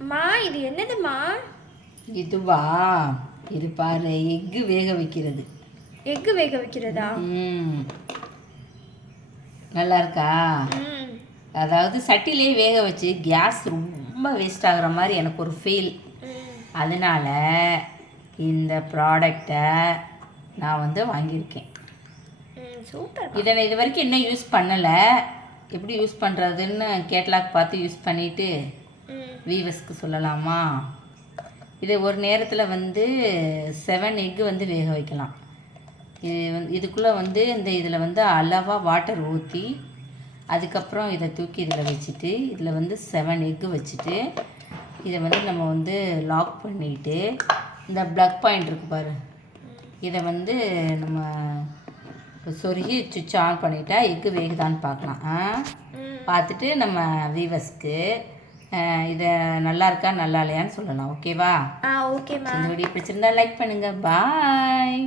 மா இது என்னதுமா? இதுவா? இது பாரு, எக்கு வேக வைக்கிறது. எக்கு வேக வைக்கிறதா? நல்லா இருக்கா? அதாவது சட்டிலே வேக வச்சு கேஸ் ரொம்ப வேஸ்ட் ஆகுற மாதிரி எனக்கு ஒரு ஃபீல். அதனால இந்த ப்ராடக்டை நான் வந்து வாங்கியிருக்கேன். சூப்பர். இதை நான் இது வரைக்கும் இன்னும் யூஸ் பண்ணலை. எப்படி யூஸ் பண்ணுறதுன்னு கேட்லாக் பார்த்து யூஸ் பண்ணிவிட்டு வீவர்ஸ்க்கு சொல்லலாமா? இது ஒரு நேரத்தில் வந்து 7 எக்கு வந்து வேக வைக்கலாம். இதுக்குள்ளே வந்து இதில் வந்து அளவாக வாட்டர் ஊற்றி அதுக்கப்புறம் இதை தூக்கி இதில் வச்சுட்டு இதில் வந்து 7 எக்கு வச்சுட்டு இதை வந்து நம்ம வந்து லாக் பண்ணிவிட்டு இந்த ப்ளக் பாயிண்ட் இருக்குது பாரு, இதை வந்து நம்ம சொருகி சுவிட்ச் ஆன் பண்ணிட்டா எக்கு வேகுதான்னு பார்க்கலாம். பார்த்துட்டு நம்ம வீவர்ஸ்க்கு இதை நல்லா இருக்கா நல்லா இல்லையான்னு சொல்லலாம். ஓகேவா? ஓகேம்மா. இந்த வீடியோ பிடிச்சிருந்தா லைக் பண்ணுங்கள். பாய்.